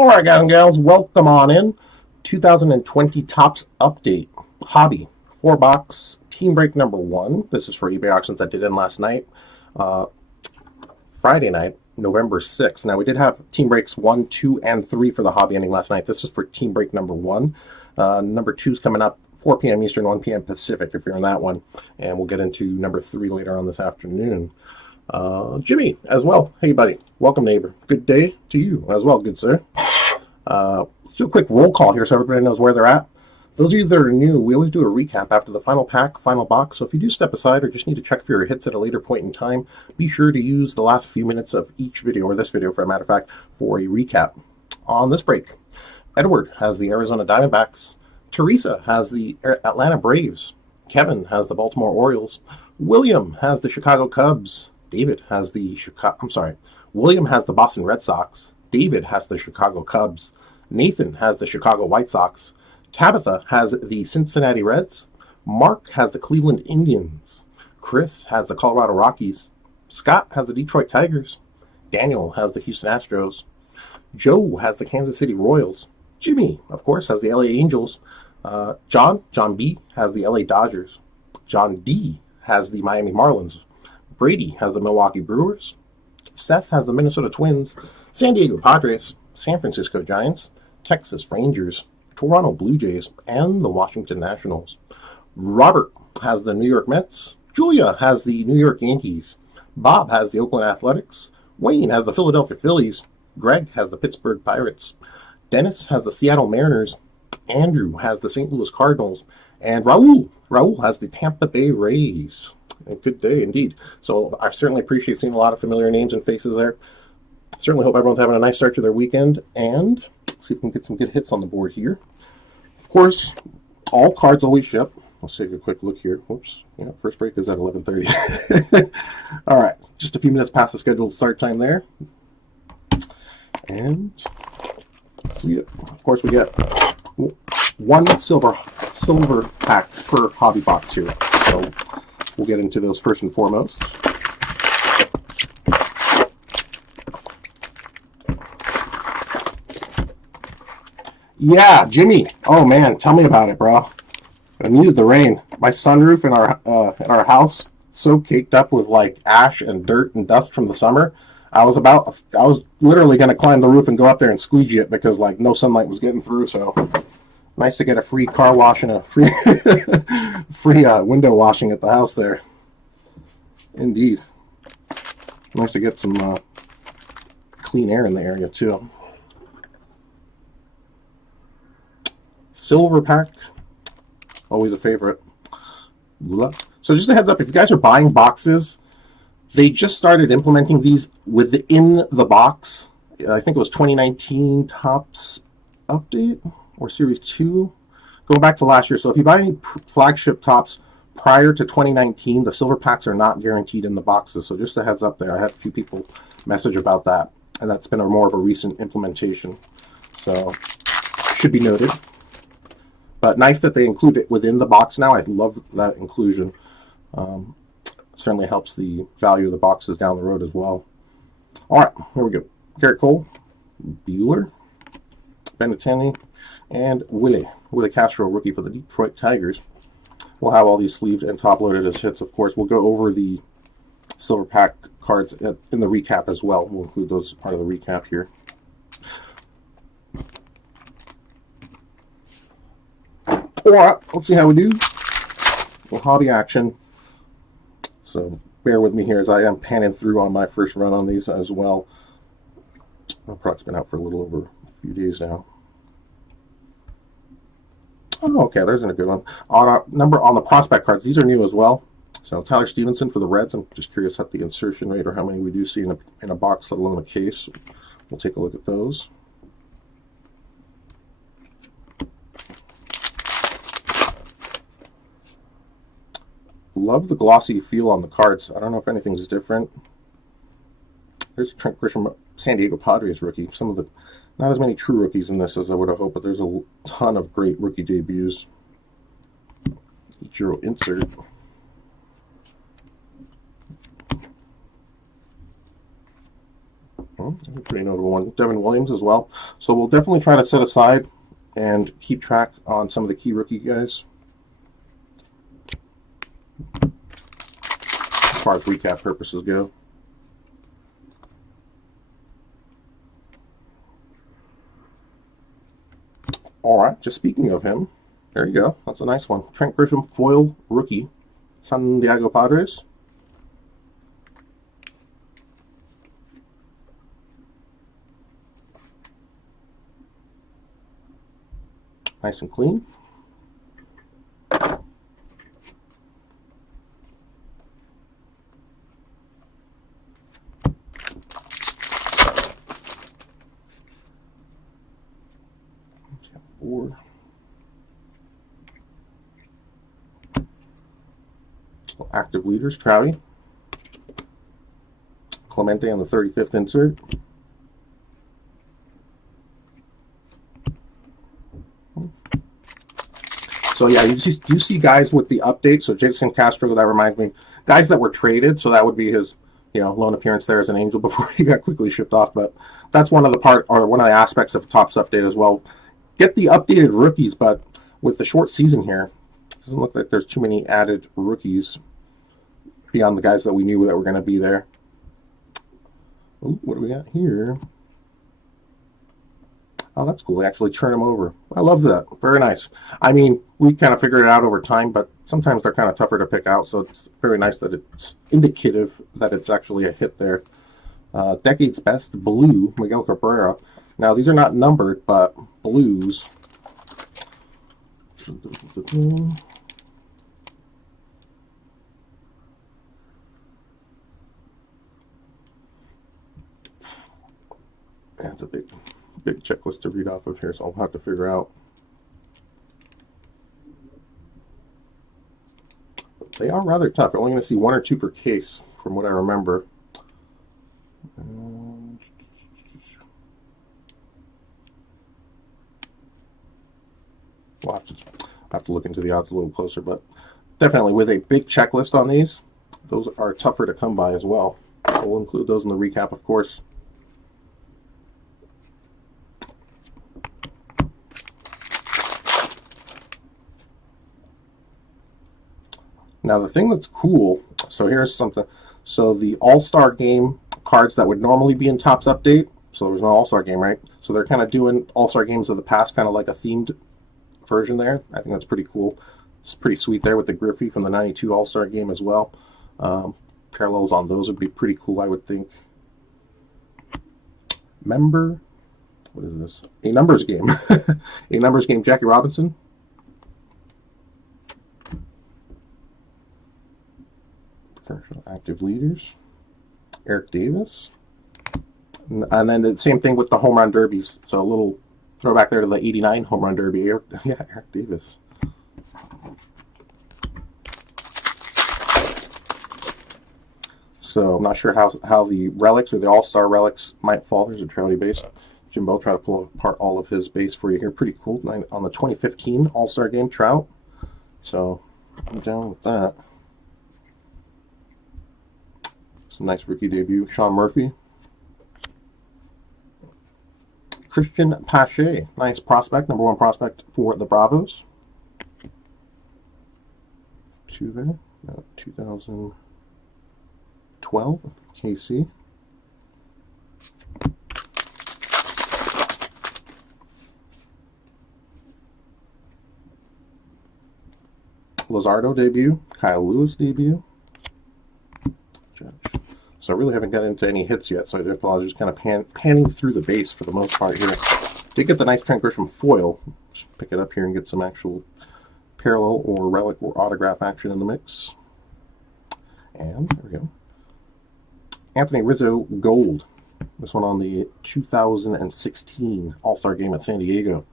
All right, guys and gals, welcome on in. 2020 Topps Update. Hobby. 4-box. Team break number 1. This is for eBay auctions that did in last night. Friday night, November 6th. Now, we did have team breaks 1, 2, and 3 for the hobby ending last night. This is for team break number 1. Number 2 is coming up 4 p.m. Eastern, 1 p.m. Pacific, if you're in that one. And we'll get into number 3 later on this afternoon. Jimmy, as well. Hey, buddy. Welcome, neighbor. Good day to you as well, good sir. Let's do a quick roll call here so everybody knows where they're at. Those of you that are new, we always do a recap after the final pack, final box. So if you do step aside or just need to check for your hits at a later point in time, be sure to use the last few minutes of each video, or this video for a matter of fact, for a recap. On this break, Edward has the Arizona Diamondbacks. Teresa has the Atlanta Braves. Kevin has the Baltimore Orioles. William has the Chicago Cubs. David has the William has the Boston Red Sox. David has the Chicago Cubs. Nathan has the Chicago White Sox. Tabitha has the Cincinnati Reds. Mark has the Cleveland Indians. Chris has the Colorado Rockies. Scott has the Detroit Tigers. Daniel has the Houston Astros. Joe has the Kansas City Royals. Jimmy, of course, has the LA Angels. John B. has the LA Dodgers. John D. has the Miami Marlins. Brady has the Milwaukee Brewers. Seth has the Minnesota Twins. San Diego Padres. San Francisco Giants. Texas Rangers. Toronto Blue Jays. And the Washington Nationals. Robert has the New York Mets. Julia has the New York Yankees. Bob has the Oakland Athletics. Wayne has the Philadelphia Phillies. Greg has the Pittsburgh Pirates. Dennis has the Seattle Mariners. Andrew has the St. Louis Cardinals. And Raul has the Tampa Bay Rays. A good day indeed. So I certainly appreciate seeing a lot of familiar names and faces there. Certainly hope everyone's having a nice start to their weekend. And let's see if we can get some good hits on the board here. Of course, all cards always ship. Let's take a quick look here. Whoops. Yeah, first break is at 11:30. All right. Just a few minutes past the scheduled start time there. And let's see it. Of course, we get one silver pack per hobby box here. So we'll get into those first and foremost. Yeah, Jimmy. Oh man, tell me about it, bro. I needed the rain. My sunroof in our house so caked up with like ash and dirt and dust from the summer. I was literally going to climb the roof and go up there and squeegee it because like no sunlight was getting through. So nice to get a free car wash and a free window washing at the house there. Indeed. Nice to get some clean air in the area too. Silver pack, always a favorite. So just a heads up, if you guys are buying boxes, they just started implementing these within the box. I think it was 2019 Topps Update or Series 2, going back to last year. So if you buy any flagship Topps prior to 2019, the silver packs are not guaranteed in the boxes. So just a heads up there. I had a few people message about that, and that's been more of a recent implementation. So should be noted. But nice that they include it within the box now. I love that inclusion. Certainly helps the value of the boxes down the road as well. All right, here we go. Garrett Cole, Bueller, Benintendi, and Willie Castro, rookie for the Detroit Tigers. We'll have all these sleeved and top-loaded as hits, of course. We'll go over the silver pack cards in the recap as well. We'll include those as part of the recap here. All right, let's see how we do. A little hobby action. So bear with me here as I am panning through on my first run on these as well. My product's been out for a little over a few days now. Oh, okay, there's a good one. On the prospect cards, these are new as well. So Tyler Stevenson for the Reds. I'm just curious at the insertion rate or how many we do see in a box, let alone a case. We'll take a look at those. Love the glossy feel on the cards. I don't know if anything's different. There's a Trent Grisham San Diego Padres rookie. Not as many true rookies in this as I would have hoped, but there's a ton of great rookie debuts. Ichiro insert. Pretty notable one. Devin Williams as well. So we'll definitely try to set aside and keep track on some of the key rookie guys as far as recap purposes go. All right, just speaking of him, there you go. That's a nice one. Trent Grisham, foil rookie, San Diego Padres. Nice and clean. Four. Active leaders, Trouty. Clemente on the 35th insert. So yeah, you see guys with the update. So Jason Castro, that reminds me, guys that were traded. So that would be his, lone appearance there as an Angel before he got quickly shipped off. But that's one of the aspects of Topps update as well. Get the updated rookies, but with the short season here, it doesn't look like there's too many added rookies beyond the guys that we knew that were going to be there. Ooh, what do we got here? Oh, that's cool. They actually turn them over. I love that. Very nice. I mean, we kind of figured it out over time, but sometimes they're kind of tougher to pick out, so it's very nice that it's indicative that it's actually a hit there. Decade's Best Blue, Miguel Cabrera. Now, these are not numbered, but blues. That's a big checklist to read off of here, so I'll have to figure out. But they are rather tough. You're only going to see 1 or 2 per case, from what I remember. We'll have to look into the odds a little closer, but definitely with a big checklist on these, those are tougher to come by as well. We'll include those in the recap, of course. Now the thing that's cool, so here's something. So the All-Star Game cards that would normally be in Topps Update, so there's no All-Star Game, right? So they're kind of doing All-Star Games of the past, kind of like a themed version there. I think that's pretty cool. It's pretty sweet there with the Griffey from the 92 All-Star Game as well. Parallels on those would be pretty cool, I would think. What is this? A numbers game. A numbers game, Jackie Robinson. Active leaders. Eric Davis. And then the same thing with the home run derbies. So a little throwback there to the 89 home run derby. Eric Davis. So I'm not sure how the relics or the all-star relics might fall. There's a Trouty base. Jimbo try to pull apart all of his base for you here. Pretty cool. On the 2015 All-Star Game Trout. So I'm down with that. It's a nice rookie debut. Sean Murphy. Christian Pache. Nice prospect. Number 1 prospect for the Bravos. 2 there. 2012 KC. Luzardo debut. Kyle Lewis debut. Judge. So I really haven't got into any hits yet, so I apologize. Just kind of panning through the base for the most part here. Did get the nice Trent Grisham foil. Pick it up here and get some actual parallel or relic or autograph action in the mix. And there we go. Anthony Rizzo Gold. This one on the 2016 All-Star Game at San Diego.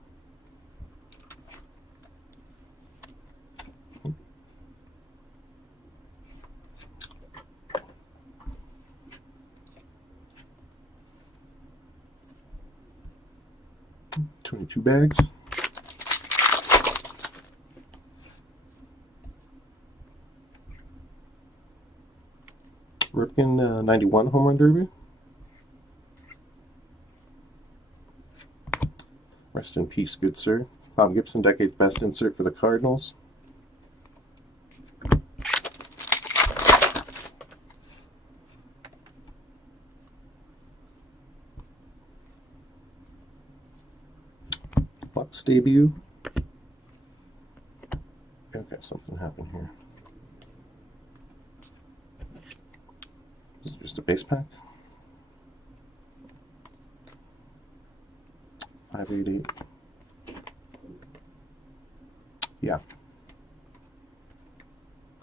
22 bags. Ripken 91 home run derby. Rest in peace, good sir. Bob Gibson, decade's best insert for the Cardinals. Bucks debut. Okay, something happened here. Is it just a base pack? 588. Yeah.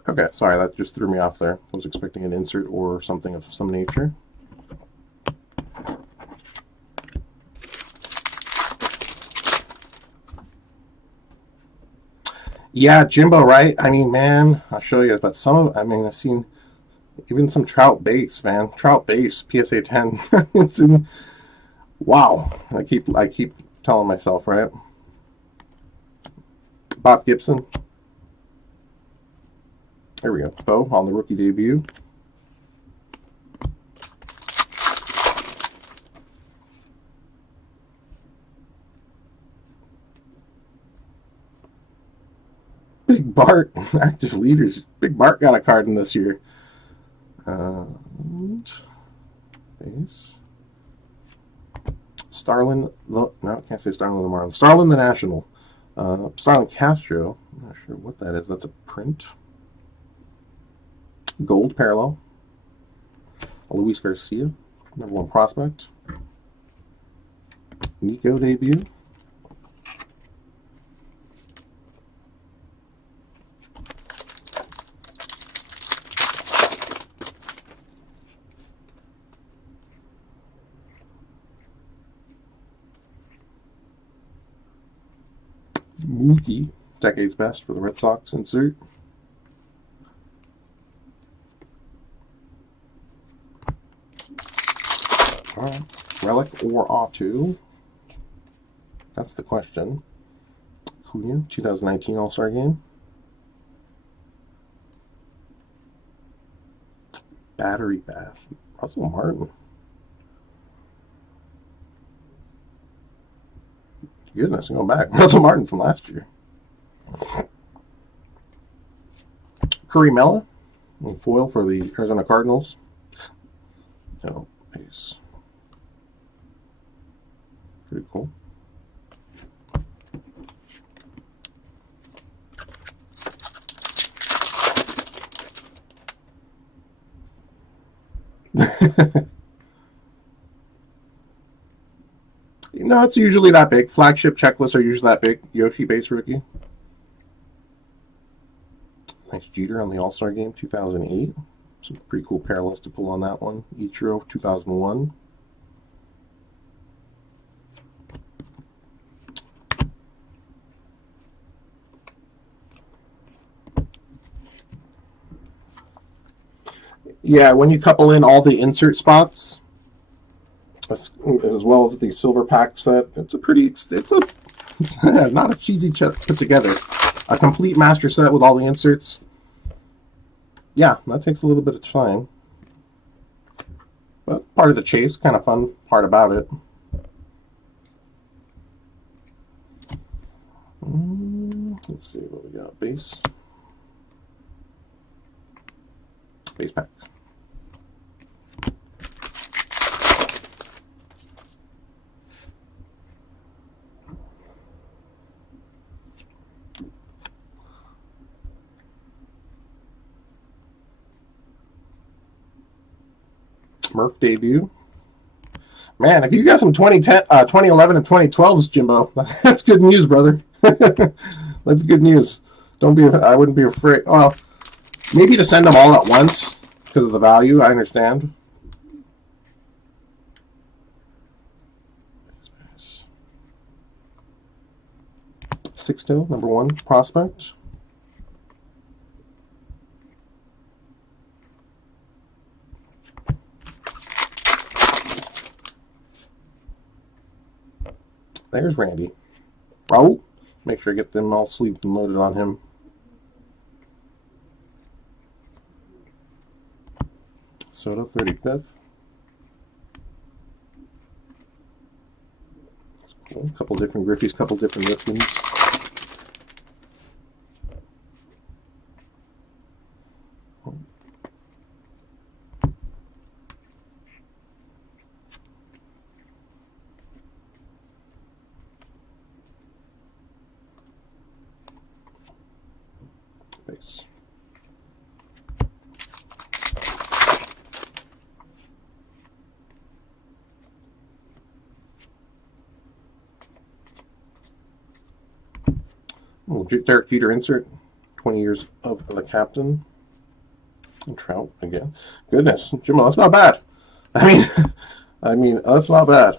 Okay, sorry, that just threw me off there. I was expecting an insert or something of some nature. Yeah, Jimbo, right? I mean, man, I'll show you. But some of, I mean, I've seen even some Trout base, man. Trout base, PSA 10. It's in, wow. I keep telling myself, right? Bob Gibson. There we go. Bo on the rookie debut. Big Bart, active leaders. Big Bart got a card in this year. Base. Starlin, no, I can't say Starlin the Marlin. Starlin the National. Starlin Castro. I'm not sure what that is. That's a print. Gold parallel. Luis Garcia, #1 prospect. Nico debut. Nikki, decade's best for the Red Sox insert. All right. Relic or auto? That's the question. Cunha, 2019 All-Star Game. Battery Bath. Russell Martin. Goodness, I'm going back. Russell Martin from last year. Curry Mella, foil for the Arizona Cardinals. Oh, base. Pretty cool. No, it's usually that big. Flagship checklists are usually that big. Yoshi base rookie. Nice Jeter on the All-Star Game, 2008. Some pretty cool parallels to pull on that one. Ichiro, 2001. Yeah, when you couple in all the insert spots, as well as the silver pack set, it's a pretty, it's not a cheesy put together. A complete master set with all the inserts. Yeah, that takes a little bit of time. But part of the chase, kind of fun part about it. Let's see what we got. Base. Base pack. Murph debut. Man, if you got some 2010, 2011 and 2012s, Jimbo, that's good news, brother. That's good news. Don't be. I wouldn't be afraid. Well, maybe to send them all at once because of the value. I understand. Sixto, #1 prospect. There's Randy. Oh, make sure I get them all sleeved and loaded on him. Soto, 35th. That's A couple different Griffies, couple different Rifkins. Base. Derek Jeter insert, 20 years of the captain. And Trout again. Goodness, Jimbo, that's not bad. I mean, that's not bad.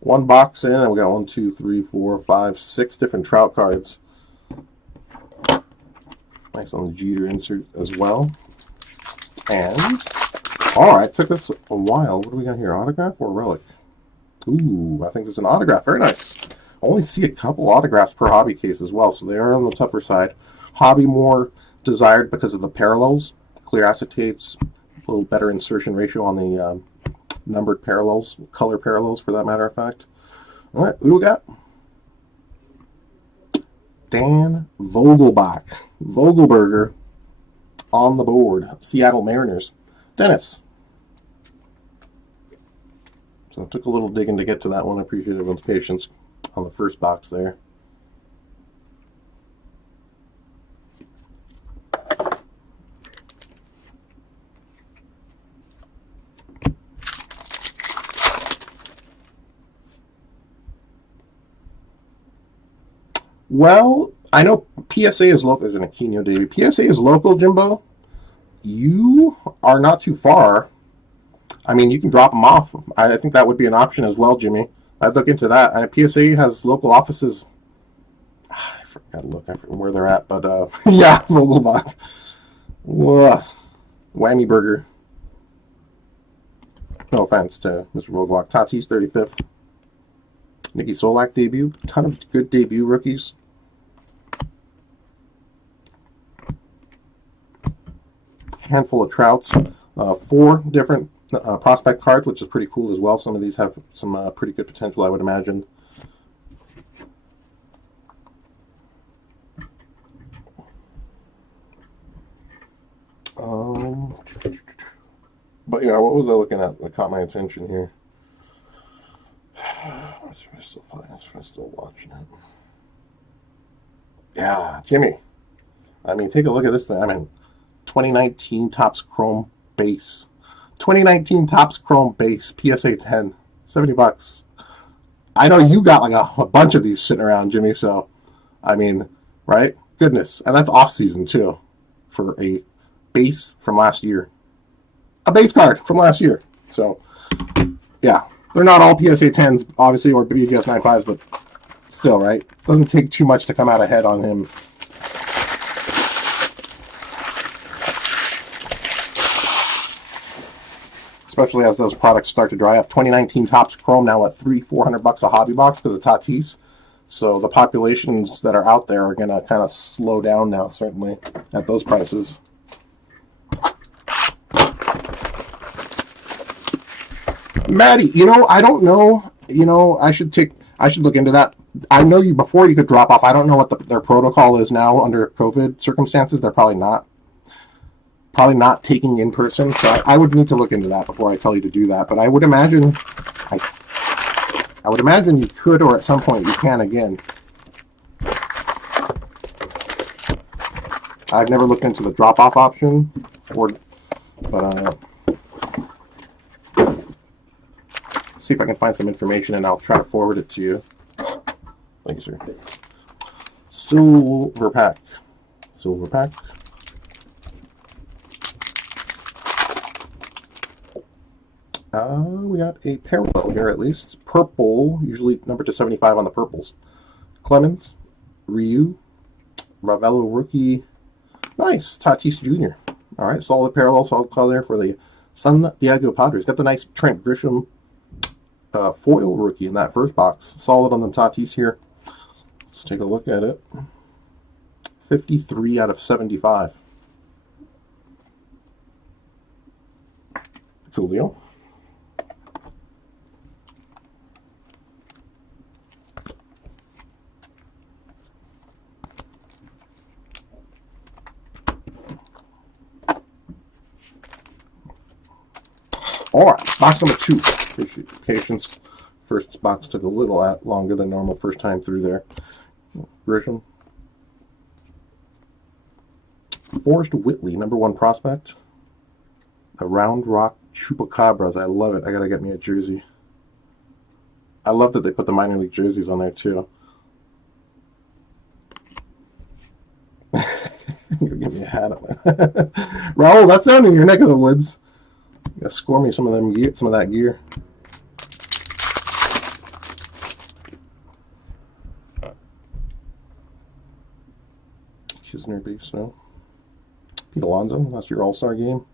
One box in, and we got 1, 2, 3, 4, 5, 6 different Trout cards. Nice on the Jeter insert as well. And, alright, took us a while. What do we got here? Autograph or relic? Ooh, I think it's an autograph. Very nice. I only see a couple autographs per hobby case as well, so they are on the tougher side. Hobby more desired because of the parallels. Clear acetates, a little better insertion ratio on the numbered parallels, color parallels for that matter of fact. All right, who do we got? Dan Vogelberger on the board. Seattle Mariners. Dennis. So it took a little digging to get to that one. I appreciate everyone's patience on the first box there. Well, I know PSA is local. There's an Aquino debut. PSA is local, Jimbo. You are not too far. I mean, you can drop them off. I think that would be an option as well, Jimmy. I'd look into that. And PSA has local offices. I forgot to look where they're at, but yeah, Vogelbach. Whammy burger. No offense to Mr. Vogelbach. Tatis 35th. Nikki Solak debut. Ton of good debut rookies. Handful of Trouts. 4 different prospect cards, which is pretty cool as well. Some of these have some pretty good potential, I would imagine. But yeah, what was I looking at that caught my attention here? I'm still watching it. Yeah, Jimmy. I mean, take a look at this thing. I mean, 2019 Topps Chrome base. 2019 Topps Chrome base, PSA 10, $70. I know you got like a bunch of these sitting around, Jimmy, so, I mean, right? Goodness. And that's off-season, too, for a base from last year. A base card from last year. So, yeah. They're not all PSA 10s, obviously, or BGS 95s, but still, right? Doesn't take too much to come out ahead on him. Especially as those products start to dry up. 2019 Topps Chrome now at $300-400 a hobby box because of Tatis. So the populations that are out there are going to kind of slow down now, certainly, at those prices. Maddie, I don't know. I should look into that. I know before you could drop off. I don't know what their protocol is now under COVID circumstances. They're probably not taking in person. So I would need to look into that before I tell you to do that. But I would imagine, I would imagine you could, or at some point you can again. I've never looked into the drop-off option, but see if I can find some information and I'll try to forward it to you. Thank you, sir. Silver pack. We got a parallel here at least. Purple, usually numbered to 75 on the purples. Clemens, Ryu, Ravello rookie. Nice, Tatis Jr. All right, solid parallel, solid color for the San Diego Padres. Got the nice Trent Grisham foil rookie in that first box. Solid on the Tatis here. Let's take a look at it. 53 out of 75. Cool deal. All right, box number 2. Appreciate your patience. First box took a little longer than normal first time through there. Grisham. Forrest Whitley, number 1 prospect. The Round Rock Chupacabras. I love it. I gotta get me a jersey. I love that they put the minor league jerseys on there too. Give me a hat. Raul, that's down in your neck of the woods. You gotta score me some of that gear. Kisner base no. Pete Alonso, that's your All-Star game.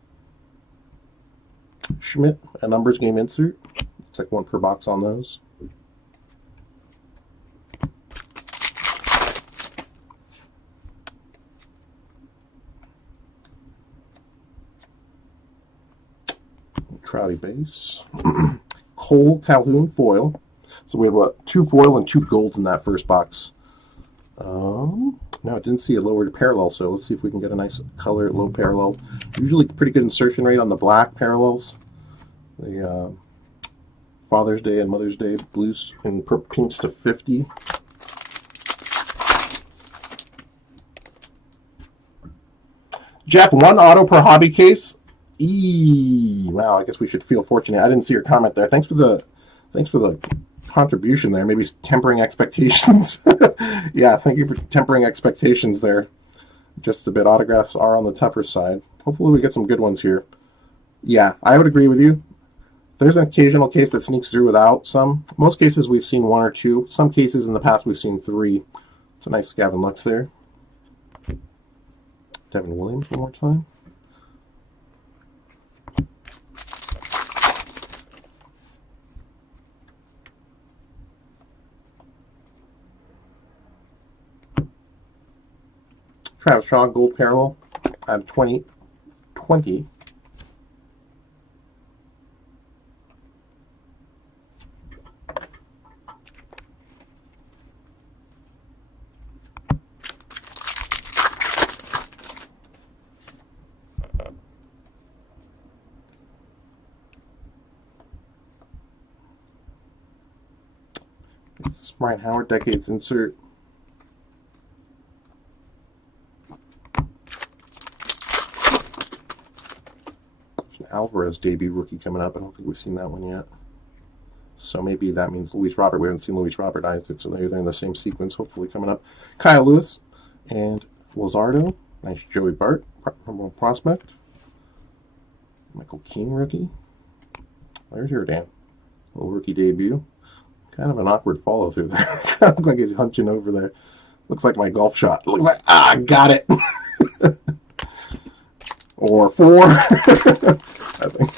Schmidt, a numbers game insert. Looks like 1 per box on those. Trouty base. Cole Calhoun foil. So we have 2 foil and 2 gold in that first box. No, I didn't see a lower parallel, so let's see if we can get a nice color low parallel. Usually pretty good insertion rate on the black parallels. The Father's Day and Mother's Day blues and pinks to 50. Jeff, 1 auto per hobby case. Wow, I guess we should feel fortunate. I didn't see your comment there. Thanks for the contribution there. Maybe tempering expectations. Yeah, thank you for tempering expectations there. Just a bit. Autographs are on the tougher side. Hopefully we get some good ones here. Yeah, I would agree with you. There's an occasional case that sneaks through without some. Most cases we've seen 1 or 2. Some cases in the past we've seen 3. It's a nice Gavin Lux there. Devin Williams one more time. Travis Shaw, gold parallel out of 2020. Brian Howard, decades insert. Alvarez debut rookie coming up. I don't think we've seen that one yet. So maybe that means Luis Robert. We haven't seen Luis Robert either, so they're in the same sequence, hopefully coming up. Kyle Lewis and Lazardo. Nice Joey Bart, number 1 prospect. Michael King rookie. There's your Dan. Little rookie debut. Kind of an awkward follow through there. Looks like he's hunching over there. Looks like my golf shot. Looks like, got it. Or 4. I think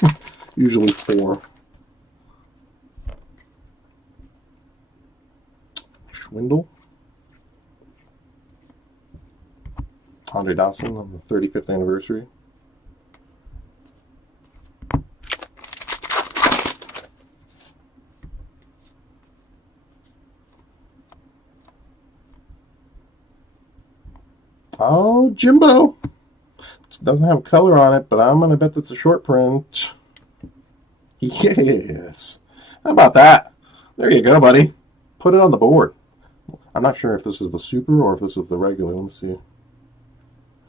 usually 4. Schwindel. Andre Dawson on the 35th anniversary. Oh, Jimbo. It doesn't have color on it, but I'm going to bet that's a short print. Yes. How about that? There you go, buddy. Put it on the board. I'm not sure if this is the super or if this is the regular. Let me see if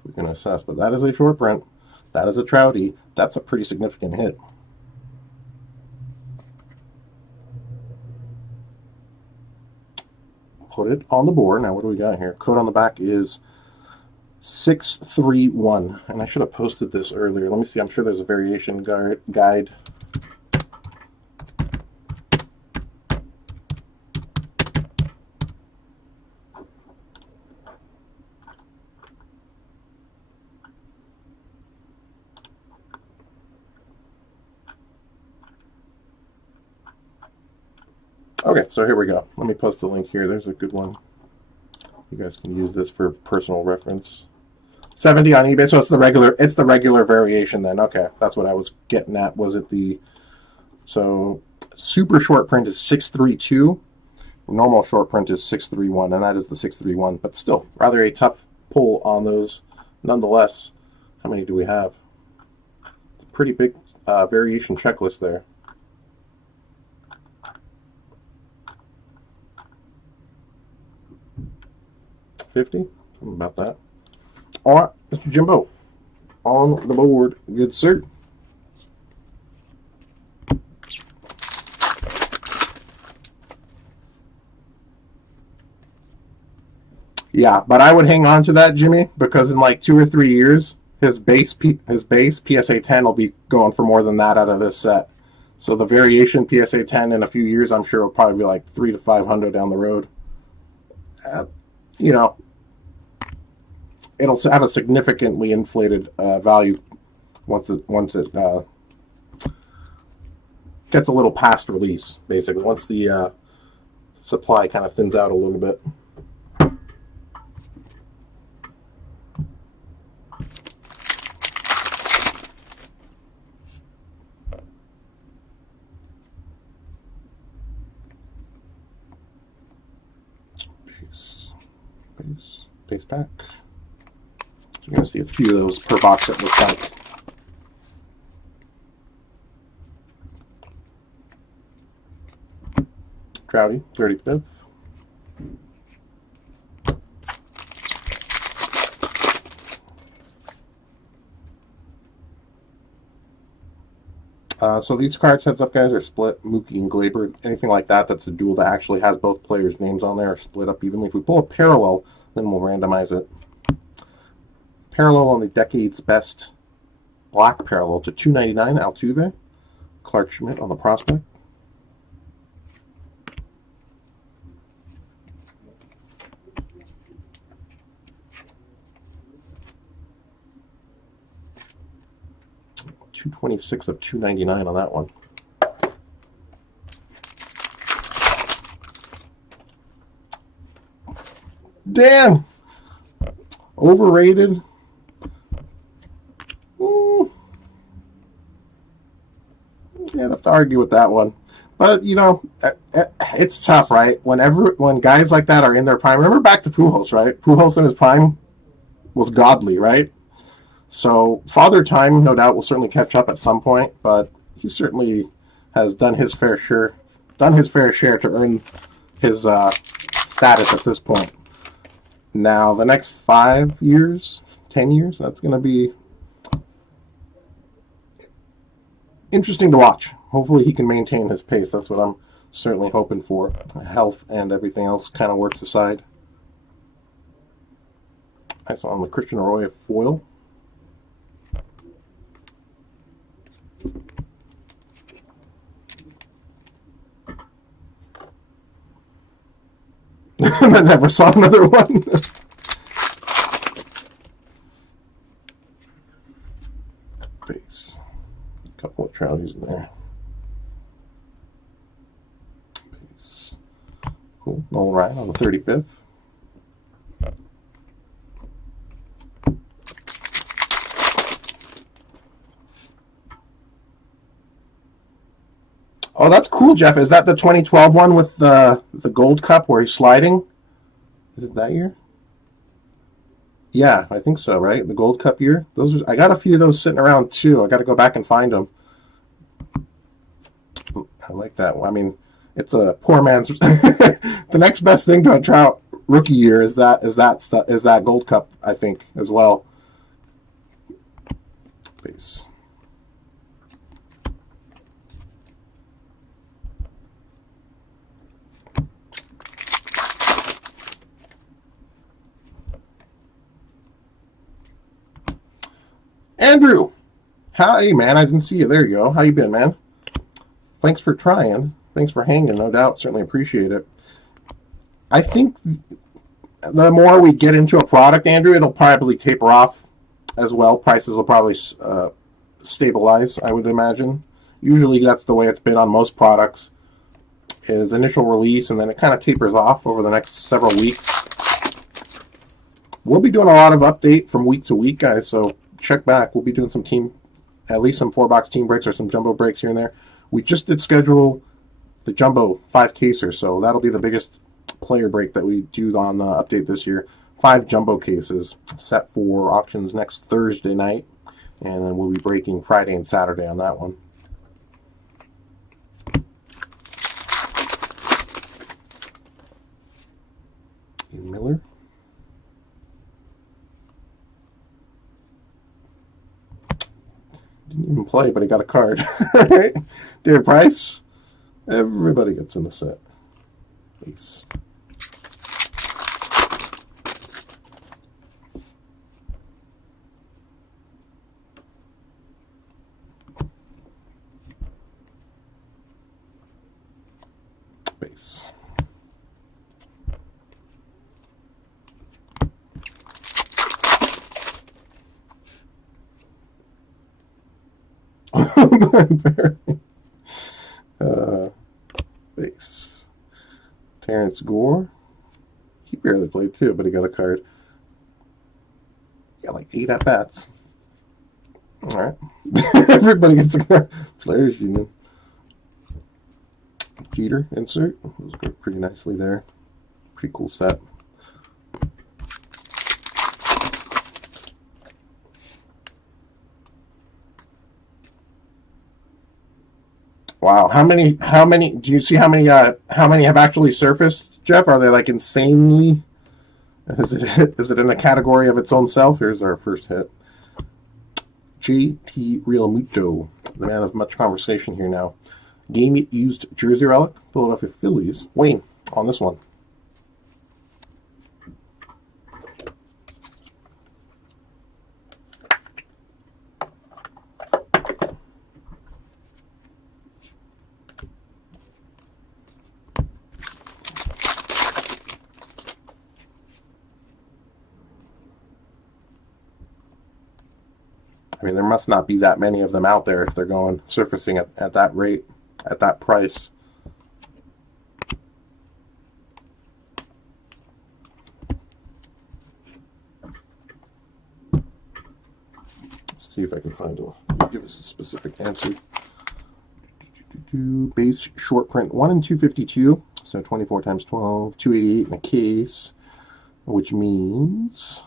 we can assess, but that is a short print. That is a Trouty. That's a pretty significant hit. Put it on the board. Now, what do we got here? Code on the back is 631, and I should have posted this earlier. Let me see. I'm sure there's a variation guide. Okay, so here we go. Let me post the link here. There's a good one. You guys can use this for personal reference. 70 on eBay, so it's the regular variation then. Okay, that's what I was getting at. Was it the so super short print is 632, normal short print is 631, and that is the 631. But still, rather a tough pull on those. Nonetheless, how many do we have? It's a pretty big variation checklist there. 50, something about that. All right, Mr. Jimbo, on the board, good sir. Yeah, but I would hang on to that, Jimmy, because in like 2 or 3 years, his base PSA 10 will be going for more than that out of this set. So the variation PSA 10 in a few years, I'm sure will probably be like 300 to 500 down the road. You know, it'll have a significantly inflated value once it gets a little past release. Basically, once the supply kind of thins out a little bit. Base pack. You're going to see a few of those per box at this time. Trouty, 35th. So these cards, heads up guys, are split. Mookie and Glaber, anything like that that's a duel that actually has both players' names on there are split up evenly. If we pull a parallel, then we'll randomize it. Parallel on the decade's best black parallel to 299 Altuve. Clark Schmidt on the prospect. $226 of $299 on that one. Dan, overrated. I'd have to argue with that one, but you know, it's tough, right? When guys like that are in their prime, remember back to Pujols, right? Pujols in his prime was godly, right? So Father Time, no doubt, will certainly catch up at some point, but he certainly has done his fair share to earn his status at this point. Now, the next 5 years, 10 years, that's going to be interesting to watch. Hopefully he can maintain his pace. That's what I'm certainly hoping for. Health and everything else kind of works aside. Nice one on the Christian Arroyo foil. I never saw another one. Base. A couple of Trouties in there. Base. Cool. Nolan Ryan on the 35th. Oh, that's cool, Jeff. Is that the 2012 one with the Gold Cup where he's sliding? Is it that year? Yeah, I think so, right? The Gold Cup year. I got a few of those sitting around too. I got to go back and find them. I like that one. I mean, it's a poor man's. The next best thing to a Trout rookie year is that Gold Cup, I think, as well. Base. Andrew, hey man, I didn't see you. There you go. How you been, man? Thanks for trying. Thanks for hanging, no doubt. Certainly appreciate it. I think the more we get into a product, Andrew, it'll probably taper off as well. Prices will probably stabilize, I would imagine. Usually that's the way it's been on most products, is initial release, and then it kind of tapers off over the next several weeks. We'll be doing a lot of update from week to week, guys, so check back. We'll be doing at least some 4-box team breaks or some jumbo breaks here and there. We just did schedule the jumbo 5-caser, so that'll be the biggest player break that we do on the update this year. 5 jumbo cases set for auctions next Thursday night. And then we'll be breaking Friday and Saturday on that one. Miller. Didn't even play, but he got a card. Right? David Price. Everybody gets in the set. Peace. Base. Base. Terrence Gore. He barely played too, but he got a card. He got like 8 at-bats. Alright. Everybody gets a card. Players Union. Jeter insert. Those go pretty nicely there. Pretty cool set. Wow, how many do you see how many have actually surfaced, Jeff? Are they like insanely, is it in a category of its own self? Here's our first hit. JT Realmuto, the man of much conversation here now. Game used jersey relic, Philadelphia Phillies. Wayne on this one. I mean, there must not be that many of them out there if they're going surfacing at that rate, at that price. Let's see if I can find a, give us a specific answer. Base short print 1 in 252, so 24 times 12, 288 in a case, which means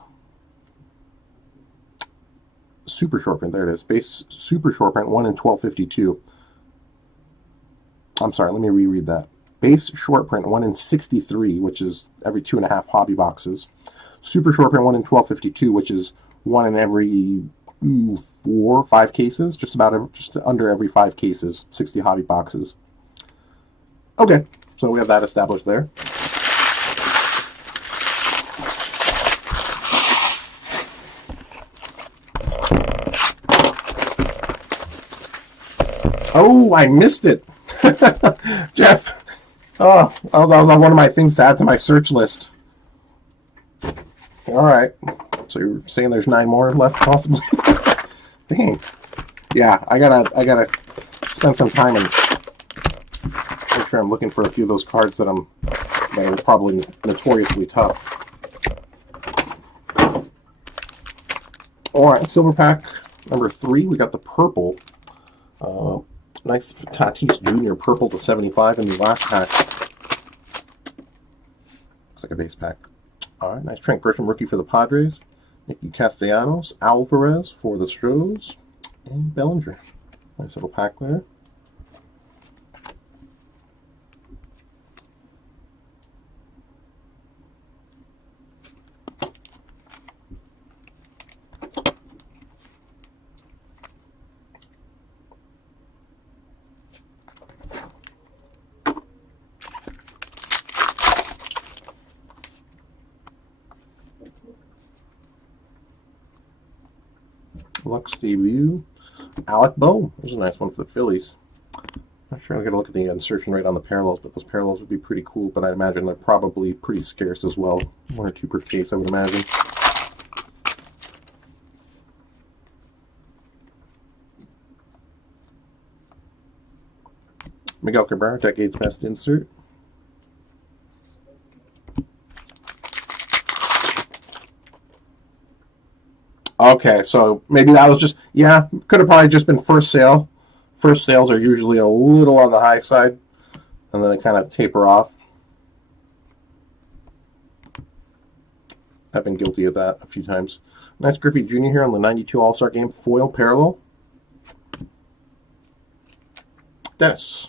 super short print. There it is. Base super short print 1 in 1252. I'm sorry, let me reread that. Base short print 1 in 63, which is every 2.5 hobby boxes. Super short print 1 in 1252, which is 1 in every 4 or 5 cases, just under every 5 cases, 60 hobby boxes. Okay, so we have that established there. Oh, I missed it. Jeff. Oh, that was one of my things to add to my search list. All right. So you're saying there's 9 more left, possibly? Dang. Yeah, I gotta spend some time and make sure I'm looking for a few of those cards that are probably notoriously tough. All right, silver pack number 3. We got the purple. Nice Tatis Jr. purple to 75 in the last pack. Looks like a base pack. All right, nice Trent Grisham rookie for the Padres. Nikki Castellanos, Alvarez for the Stros, and Bellinger. Nice little pack there. Lux debut. Alec Boe. There's a nice one for the Phillies. Not sure I'm going to look at the insertion rate on the parallels, but those parallels would be pretty cool, but I imagine they're probably pretty scarce as well. 1 or 2 per case, I would imagine. Miguel Cabrera, Decade's Best insert. Okay, so maybe that was just, yeah, could have probably just been first sale. First sales are usually a little on the high side, and then they kind of taper off. I've been guilty of that a few times. Nice Griffey Jr. here on the 92 All-Star Game foil parallel. Dennis.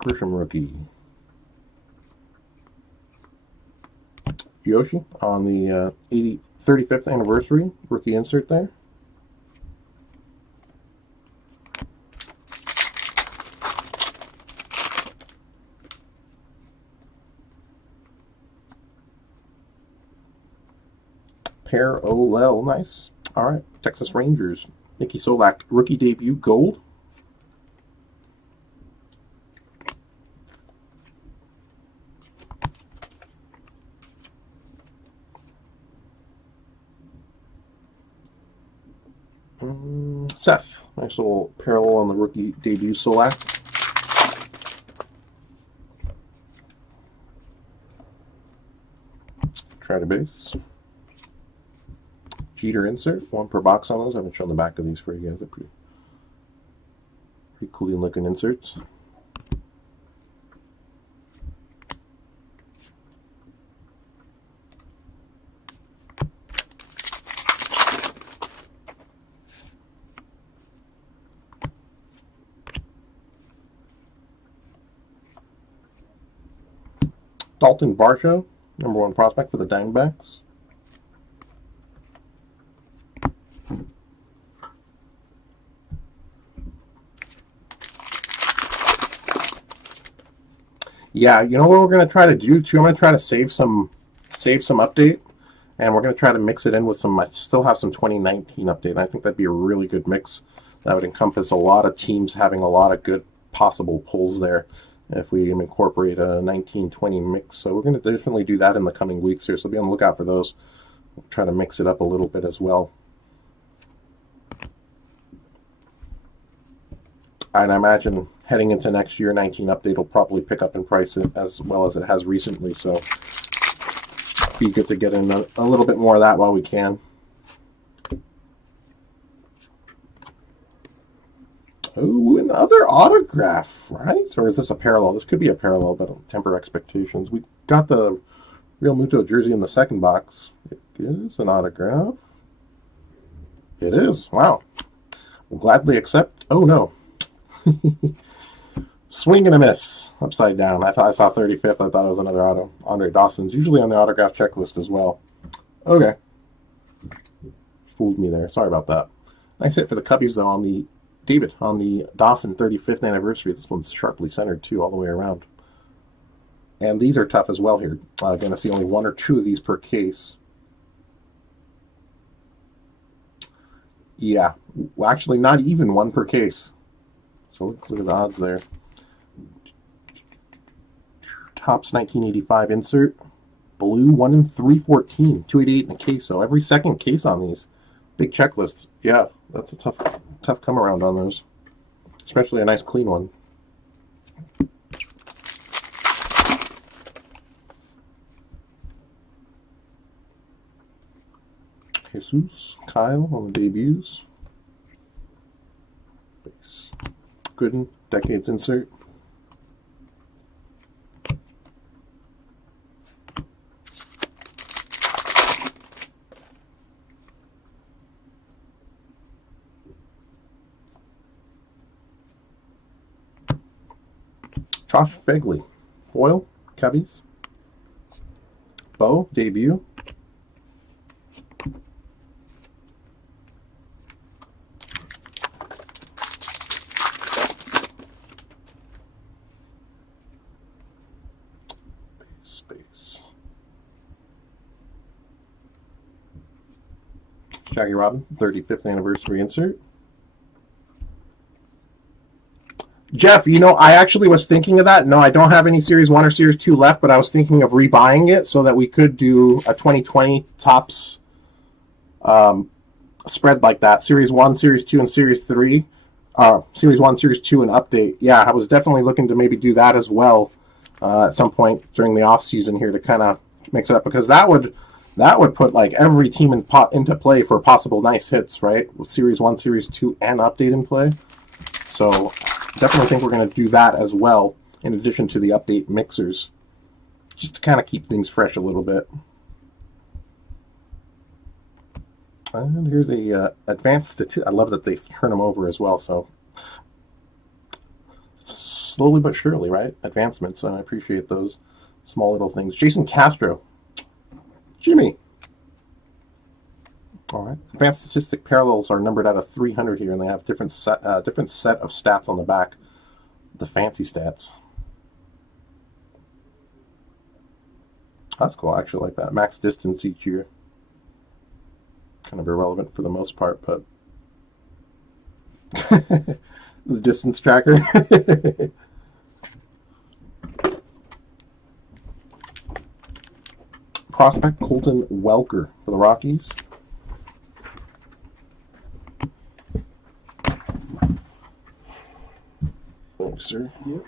Grisham rookie. Yoshi on the 35th anniversary rookie insert there. Parallel, nice. All right, Texas Rangers. Nikki Solak rookie debut gold. Seth, nice little parallel on the rookie debut Solak. Try to base. Jeter insert, one per box on those. I haven't shown the back of these for you guys. They're pretty cool looking inserts. Dalton Varsho, #1 prospect for the Diamondbacks. Yeah, you know what we're going to try to do too? I'm going to try to save some update, and we're going to try to mix it in with some. I still have some 2019 update, and I think that'd be a really good mix. That would encompass a lot of teams having a lot of good possible pulls there if we incorporate a 1920 mix. So we're going to definitely do that in the coming weeks here, so be on the lookout for those. We'll try to mix it up a little bit as well. And I imagine heading into next year, 19 update will probably pick up in price as well as it has recently. So be good to get in a little bit more of that while we can. Oh, another autograph, right? Or is this a parallel? This could be a parallel, but I'll temper expectations. We got the Real Muto jersey in the second box. It is an autograph. It is. Wow. We'll gladly accept. Oh, no. Swing and a miss. Upside down. I thought I saw 35th. I thought it was another auto. Andre Dawson's usually on the autograph checklist as well. Okay. Fooled me there. Sorry about that. Nice hit for the Cubbies, though, on the David, on the Dawson 35th anniversary. This one's sharply centered, too, all the way around. And these are tough as well here. Going to see only 1 or 2 of these per case. Yeah. Well, actually, not even 1 per case. So look at the odds there. Topps 1985 insert. Blue 1 in 314. 288 in a case. So every second case on these. Big checklist. Yeah, that's a tough come around on those. Especially a nice clean one. Jesus, Kyle on the debuts. Base. Gooden, decades insert. Josh Fegley, foil, Cubbies. Bo, debut. Base. Shaggy Robin, 35th anniversary insert. Jeff, you know, I actually was thinking of that. No, I don't have any Series 1 or Series 2 left, but I was thinking of rebuying it so that we could do a 2020 Topps spread like that. Series 1, Series 2, and Series 3. Series 1, Series 2, and update. Yeah, I was definitely looking to maybe do that as well at some point during the off season here to kind of mix it up, because that would That would put like every team into play for possible nice hits, right? With Series 1, Series 2, and Update in play. So definitely think we're going to do that as well, in addition to the Update mixers, just to kind of keep things fresh a little bit. And here's a advanced statistic. I love that they turn them over as well. So slowly but surely, right? Advancements, and I appreciate those small little things. Jason Castro. Jimmy. All right. Advanced statistic parallels are numbered out of 300 here, and they have different set of stats on the back. The fancy stats. That's cool. I actually like that. Max distance each year. Kind of irrelevant for the most part, but the distance tracker. Prospect Colton Welker for the Rockies. Thanks, sir. Yep.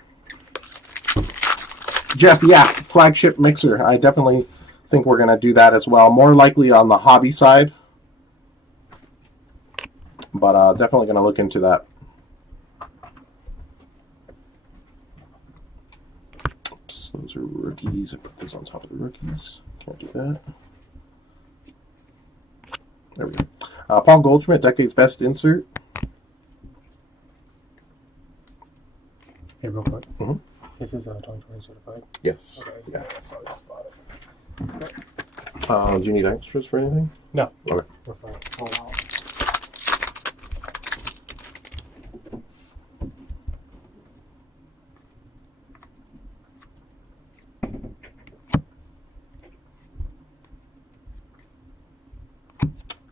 Jeff, yeah, flagship mixer. I definitely think we're going to do that as well. More likely on the hobby side, but definitely going to look into that. Oops, those are rookies. I put those on top of the rookies. Can't do that. There we go. Paul Goldschmidt, Decade's Best insert. Hey, real quick. Mm-hmm. This is 2020 certified? Yes. Okay. Yeah. Sorry, I just bought it. Do you need extras for anything? No. Okay. We're fine. Oh, wow.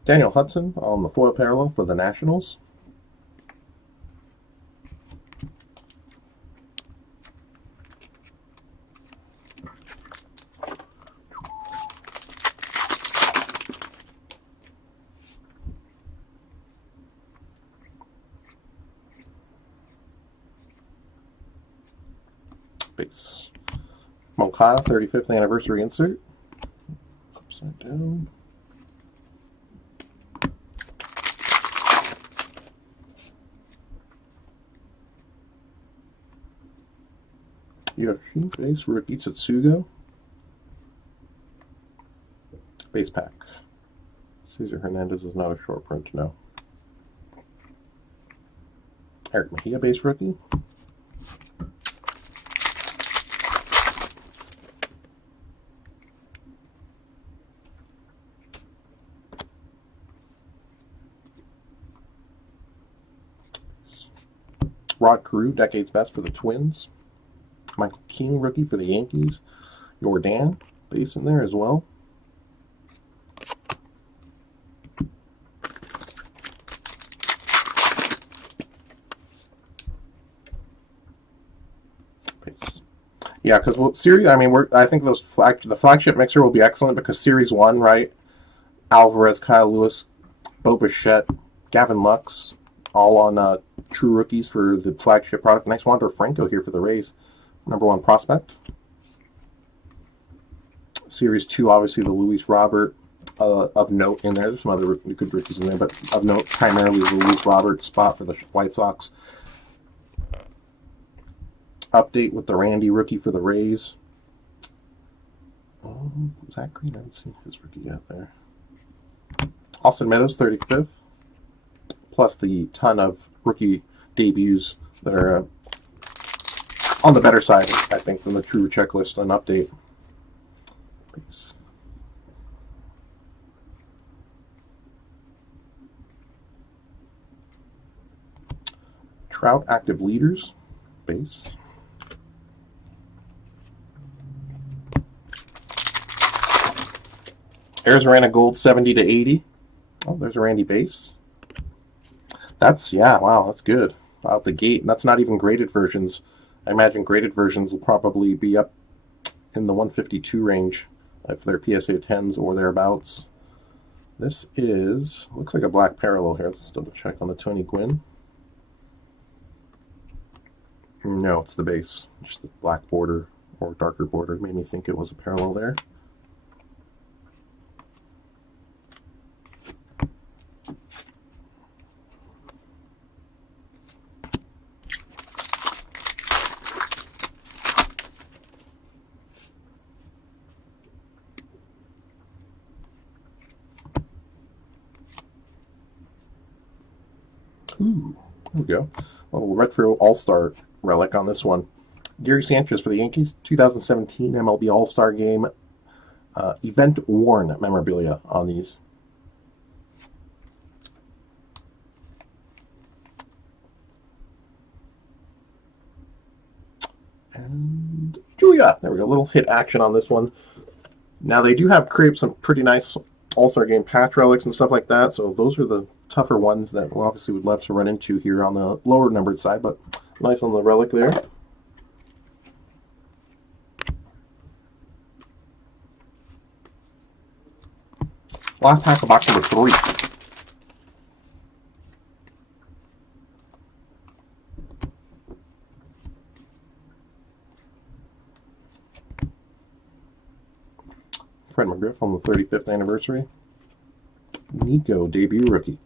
Daniel Hudson on the foil parallel for the Nationals. Base. Moncada 35th anniversary insert. Upside down. Yoshi, base, rookie Tsutsugo. Base pack. Cesar Hernandez is not a short print, no. Eric Mejia, base rookie. Rod Carew, Decade's Best for the Twins. Michael King, rookie for the Yankees. Jordan, base in there as well. Base. Yeah, because series. I mean, I think the flagship mixer will be excellent because Series 1, right? Alvarez, Kyle Lewis, Bo Bichette, Gavin Lux, all on true rookies for the flagship product. Nice Wander Franco here for the Rays. #1 prospect. Series 2, obviously the Luis Robert of note in there. There's some other good rookies in there, but of note primarily the Luis Robert spot for the White Sox. Update with the Randy rookie for the Rays. Zach Green, I haven't seen his rookie yet there. Austin Meadows, 35th. Plus the ton of rookie debuts that are on the better side, I think, than the true checklist and update. Base. Trout active leaders. Base. Arizona Gold 70 to 80. Oh, there's a Randy base. That's, yeah, wow, that's good. Out the gate. And that's not even graded versions. I imagine graded versions will probably be up in the 152 range if they're PSA 10s or thereabouts. This is, looks like a black parallel here. Let's double check on the Tony Gwynn. No, it's the base. Just the black border or darker border made me think it was a parallel there. we go. A little retro all-star relic on this one. Gary Sanchez for the Yankees, 2017 MLB All-Star Game. Event worn memorabilia on these. And Julia, there we go. A little hit action on this one. Now they do have create some pretty nice All-Star Game patch relics and stuff like that. So those are the tougher ones that we obviously would love to run into here on the lower numbered side, but nice on the relic there. Last pack of box number 3. Fred McGriff on the 35th anniversary. Nico, debut rookie.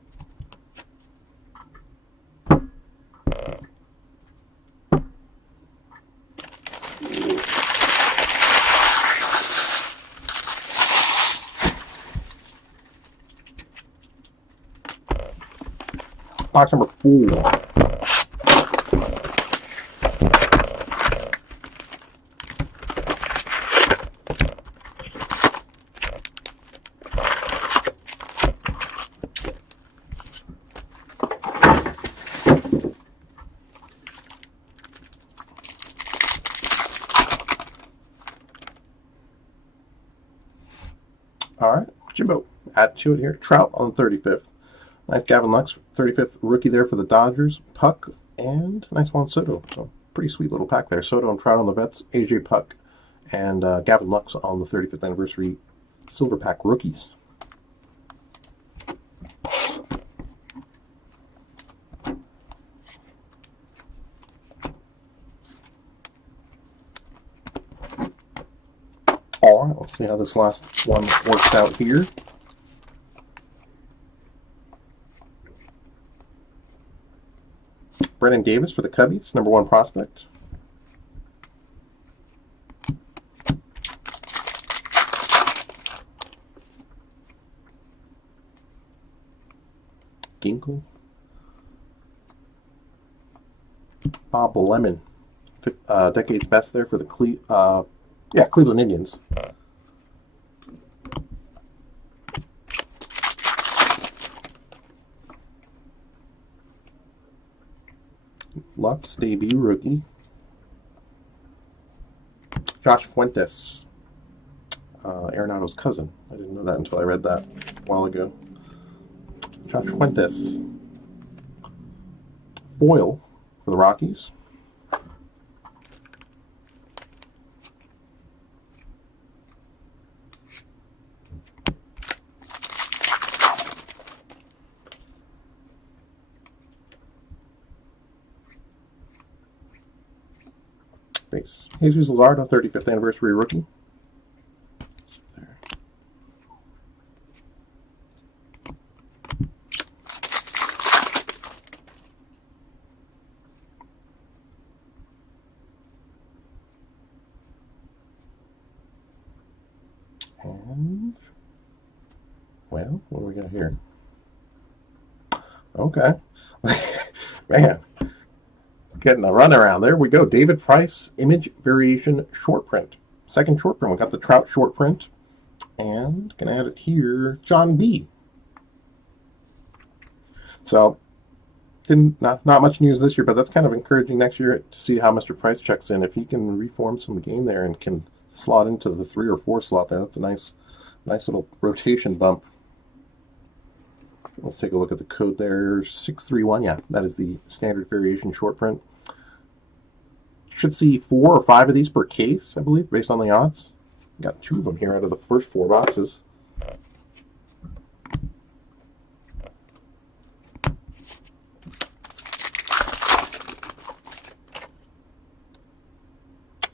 Box number 4. All right, Jimbo, add to it here. Trout on the 35th. Nice Gavin Lux, 35th rookie there for the Dodgers. Puck, and nice Juan Soto. So pretty sweet little pack there. Soto and Trout on the vets. AJ Puck and Gavin Lux on the 35th anniversary silver pack rookies. All right, let's see how this last one works out here. Brennan Davis for the Cubbies, #1 prospect. Ginkle. Bob Lemon, decade's best there for the Cleveland Indians. Lux, debut rookie. Josh Fuentes, Arenado's cousin. I didn't know that until I read that a while ago. Josh Fuentes. Boyle for the Rockies. Base. Jesus Luzardo, 35th anniversary rookie. There. And, well, what do we got here? Okay. Man. Getting a runaround. There we go. David Price, image variation short print. Second short print. We got the Trout short print. And gonna add it here. John B. So not much news this year, but that's kind of encouraging next year to see how Mr. Price checks in. If he can reform some game there and can slot into the 3 or 4 slot there, that's a nice little rotation bump. Let's take a look at the code there. 631. Yeah, that is the standard variation short print. Should see 4 or 5 of these per case, I believe, based on the odds. Got 2 of them here out of the first 4 boxes.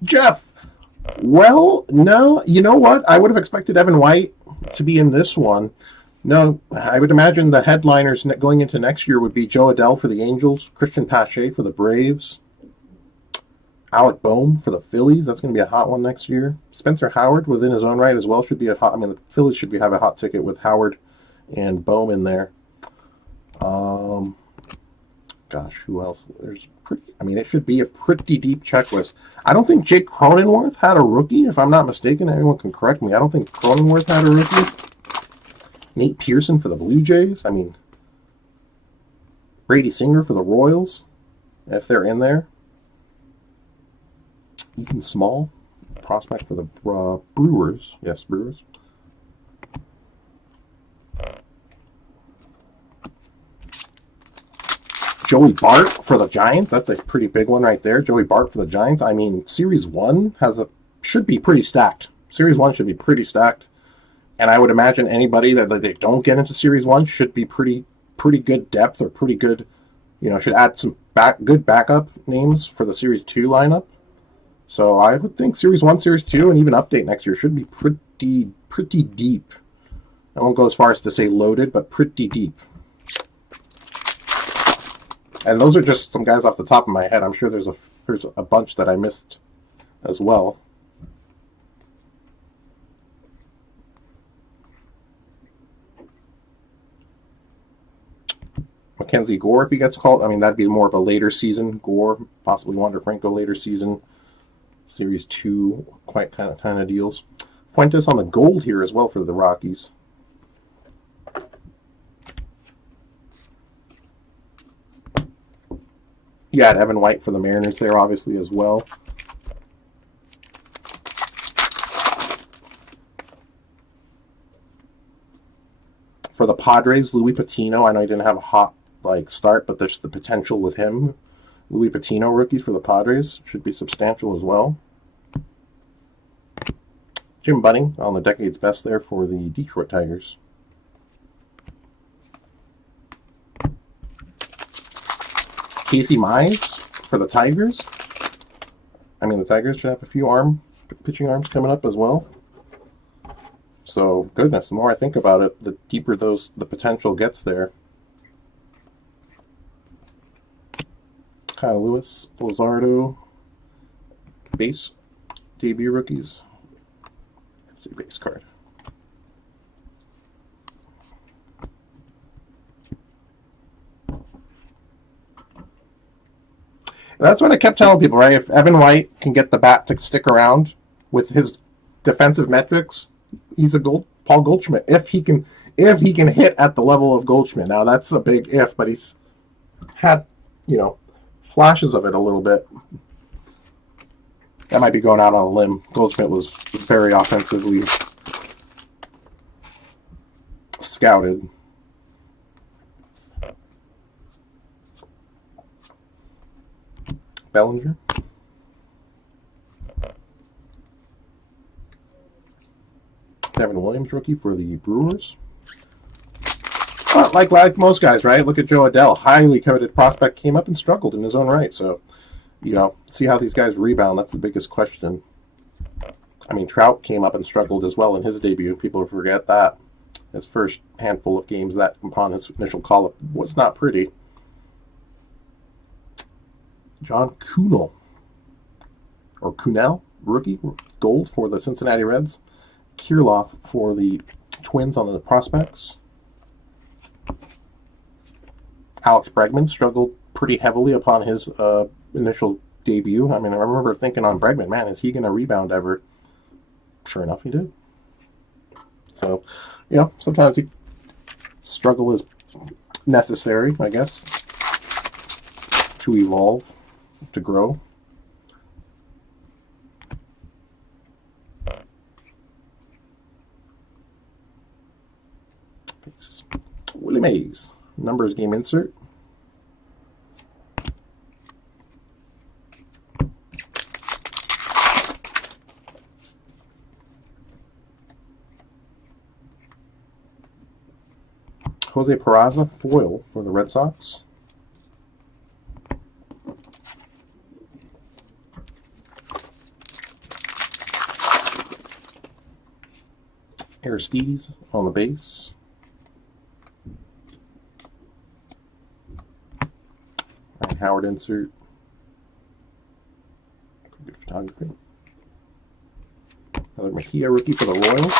Jeff, well, no, you know what? I would have expected Evan White to be in this one. No, I would imagine the headliners going into next year would be Joe Adell for the Angels, Christian Pache for the Braves, Alec Boehm for the Phillies. That's going to be a hot one next year. Spencer Howard, within his own right as well, should be a hot. I mean, the Phillies should have a hot ticket with Howard and Boehm in there. Gosh, who else? There's pretty. I mean, it should be a pretty deep checklist. I don't think Jake Cronenworth had a rookie, if I'm not mistaken. Anyone can correct me. I don't think Cronenworth had a rookie. Nate Pearson for the Blue Jays. I mean, Brady Singer for the Royals, if they're in there. Ethan Small, prospect for the Brewers. Yes, Brewers. Joey Bart for the Giants. That's a pretty big one right there. Joey Bart for the Giants. I mean, Series 1 should be pretty stacked. Series 1 should be pretty stacked. And I would imagine anybody that they don't get into Series 1 should be pretty good depth or pretty good, should add some good backup names for the Series 2 lineup. So I would think Series 1, Series 2, and even Update next year should be pretty deep. I won't go as far as to say loaded, but pretty deep. And those are just some guys off the top of my head. I'm sure there's a bunch that I missed as well. Mackenzie Gore, if he gets called, I mean, that'd be more of a later season. Gore, possibly Wander Franco later season. Series 2, quite kind of deals. Fuentes on the gold here as well for the Rockies. You had Evan White for the Mariners there, obviously, as well. For the Padres, Louis Patino. I know he didn't have a hot start, but there's the potential with him. Louis Patino rookies for the Padres should be substantial as well. Jim Bunning on the decade's best there for the Detroit Tigers. Casey Mize for the Tigers. I mean, the Tigers should have a few pitching arms coming up as well. So, goodness, the more I think about it, the deeper the potential gets there. Kyle Lewis, Luzardo, base debut rookies. Let's see, base card. That's what I kept telling people, right? If Evan White can get the bat to stick around with his defensive metrics, he's a Paul Goldschmidt. If he can hit at the level of Goldschmidt. Now that's a big if, but he's had, flashes of it a little bit. That might be going out on a limb. Goldschmidt was very offensively scouted. Bellinger. Devin Williams rookie for the Brewers. But like most guys, right? Look at Joe Adell, highly coveted prospect, came up and struggled in his own right. So, see how these guys rebound. That's the biggest question. I mean, Trout came up and struggled as well in his debut. People forget that. His first handful of games that upon his initial call-up was not pretty. John Kuhnel, or Kuhnel, rookie, gold for the Cincinnati Reds. Kirilloff for the Twins on the prospects. Alex Bregman struggled pretty heavily upon his initial debut. I mean, I remember thinking on Bregman, man, is he going to rebound ever? Sure enough, he did. So, sometimes struggle is necessary, I guess, to evolve, to grow. Willie Mays, numbers game insert. Jose Peraza, foil for the Red Sox. Aristides on the base. Ryan Howard insert. Good photography. Another Mejia rookie for the Royals.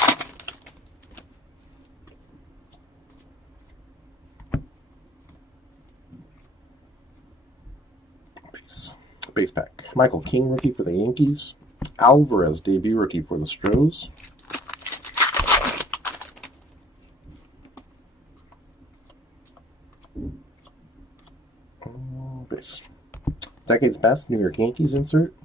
base pack. Michael King, rookie for the Yankees. Alvarez, debut rookie for the Stros. Base. Decade's Best, New York Yankees insert.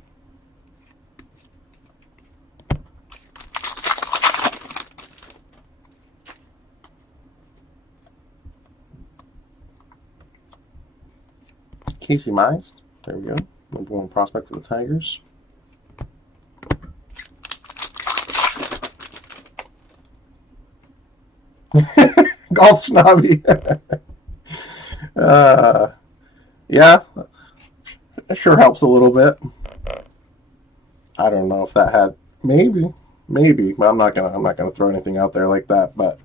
Casey Mize, there we go. Number 1 prospect for the Tigers. Golf snobby. Yeah, it sure helps a little bit. I don't know if that had maybe, but I'm not gonna throw anything out there like that. But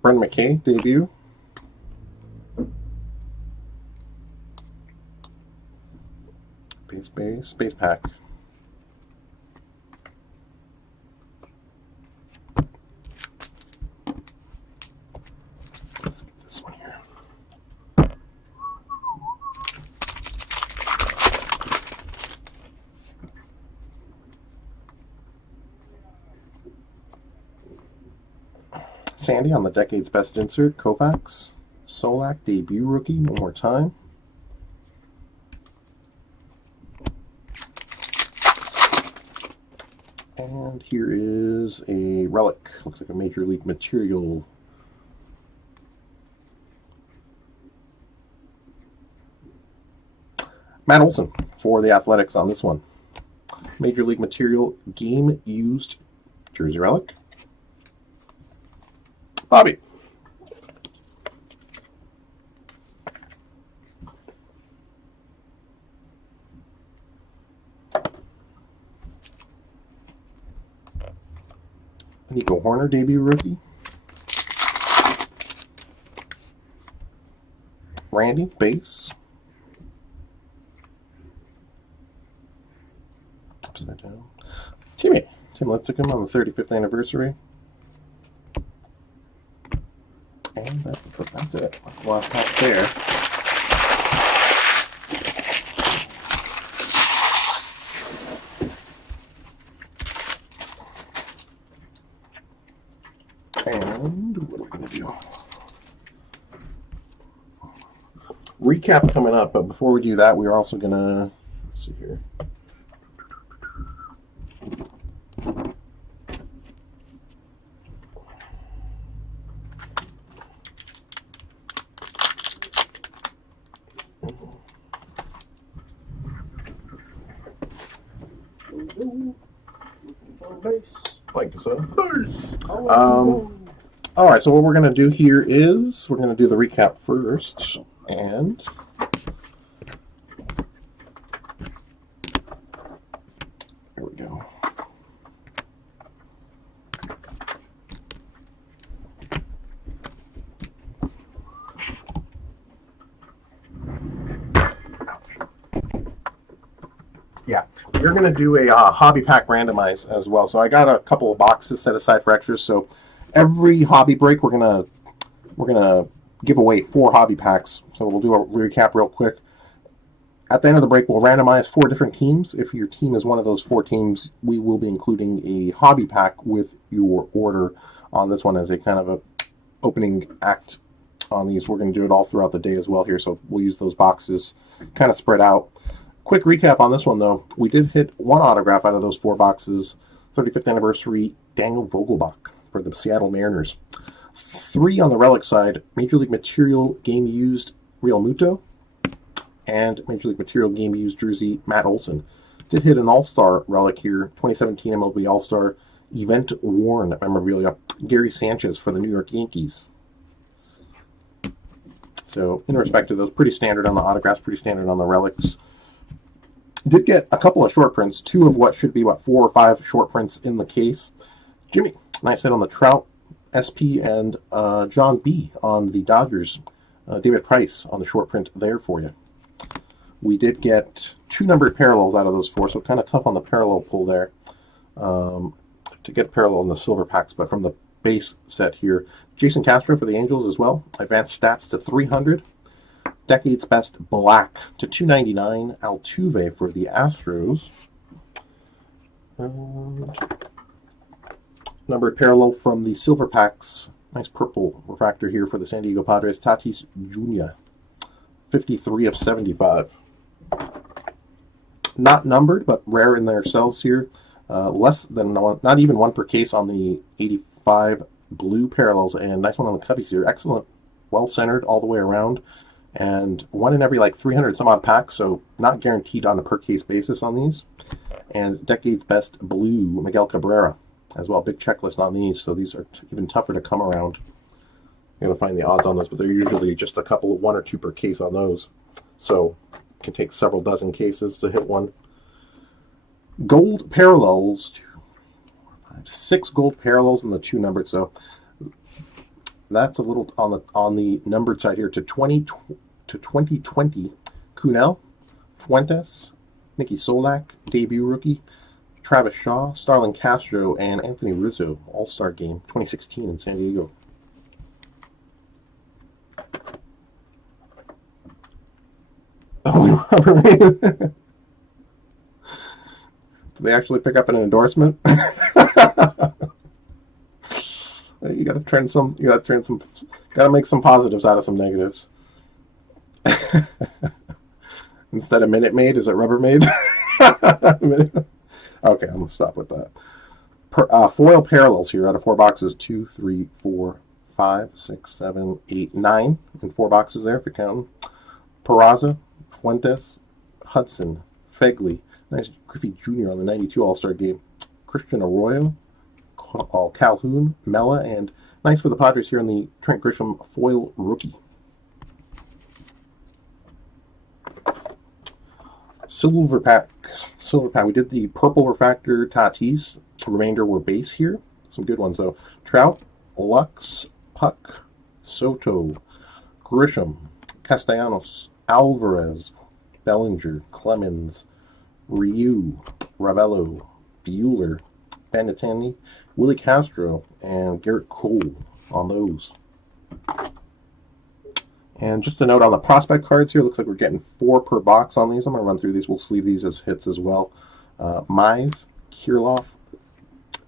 Brendan McKay debut. Base pack. Let's get this one here. Sandy on the Decade's Best insert. Kovacs. Solak, debut rookie. One more time. And here is a Relic. Looks like a Major League Material. Matt Olson for the Athletics on this one. Major League Material game used jersey relic. Bobby. Nico Horner, debut rookie. Randy, base. Upside down. Tim Lincecum on the 35th anniversary. And that's it. That's the last pack there. And what are we going to do? Recap coming up, but before we do that, we're also going to see here. Like so. All right, so what we're going to do here is we're going to do the recap first, and here we go. Yeah, we're going to do a hobby pack randomize as well. So I got a couple of boxes set aside for extras. So every hobby break, we're gonna give away 4 hobby packs. So we'll do a recap real quick. At the end of the break, we'll randomize 4 different teams. If your team is one of those 4 teams, we will be including a hobby pack with your order on this one as a kind of a opening act on these. We're going to do it all throughout the day as well here. So we'll use those boxes kind of spread out. Quick recap on this one, though. We did hit 1 autograph out of those 4 boxes. 35th anniversary, Daniel Vogelbach for the Seattle Mariners. 3 on the Relic side, Major League Material game used Real Muto, and Major League Material game used jersey Matt Olson. Did hit an All-Star Relic here, 2017 MLB All-Star event worn memorabilia, Gary Sanchez for the New York Yankees. So in respect to those, pretty standard on the autographs, pretty standard on the relics. Did get a couple of short prints, 2 of what should be, 4 or 5 short prints in the case. Jimmy, nice hit on the Trout, SP, and John B. on the Dodgers. David Price on the short print there for you. We did get 2 numbered parallels out of those 4, so kind of tough on the parallel pull there to get a parallel in the silver packs. But from the base set here, Jason Castro for the Angels as well. Advanced stats to 300. Decade's Best Black to 299. Altuve for the Astros. Numbered parallel from the silver packs. Nice purple refractor here for the San Diego Padres. Tatis Jr. 53 of 75. Not numbered, but rare in themselves here. Less than one, not even one per case on the 85 blue parallels, and nice one on the Cubbies here. Excellent, well centered all the way around, and one in every like 300 some odd packs, so not guaranteed on a per case basis on these. And Decade's Best Blue, Miguel Cabrera as well. Big checklist on these, so these are even tougher to come around. You're going to find the odds on those, but they're usually just a couple of 1 or 2 per case on those. So it can take several dozen cases to hit one. Gold parallels, 6 gold parallels in the 2 numbered, so that's a little on the numbered side here. To 2020, Cunell, Fuentes, Nikki Solak, debut rookie, Travis Shaw, Starlin Castro, and Anthony Rizzo, All-Star Game 2016 in San Diego. Only Rubbermaid. Did they actually pick up an endorsement? You gotta make some positives out of some negatives. Instead of Minute Maid, is it Rubbermaid? Okay, I'm gonna stop with that. Foil parallels here out of 4 boxes. 2, 3, 4, 5, 6, 7, 8, 9 in 4 boxes there if you count them. Peraza, Fuentes, Hudson, Fegley, nice Griffey Jr. on the 92 All-Star Game. Christian Arroyo, Calhoun, Mella, and nice for the Padres here in the Trent Grisham foil rookie. Silver pack. We did the purple refractor Tatis. The remainder were base here. Some good ones though. Trout, Lux, Puck, Soto, Grisham, Castellanos, Alvarez, Bellinger, Clemens, Ryu, Ravello, Bueller, Benintendi, Willie Castro, and Garrett Cole on those. And just a note on the prospect cards here, looks like we're getting 4 per box on these. I'm going to run through these. We'll sleeve these as hits as well. Mize, Kirilloff,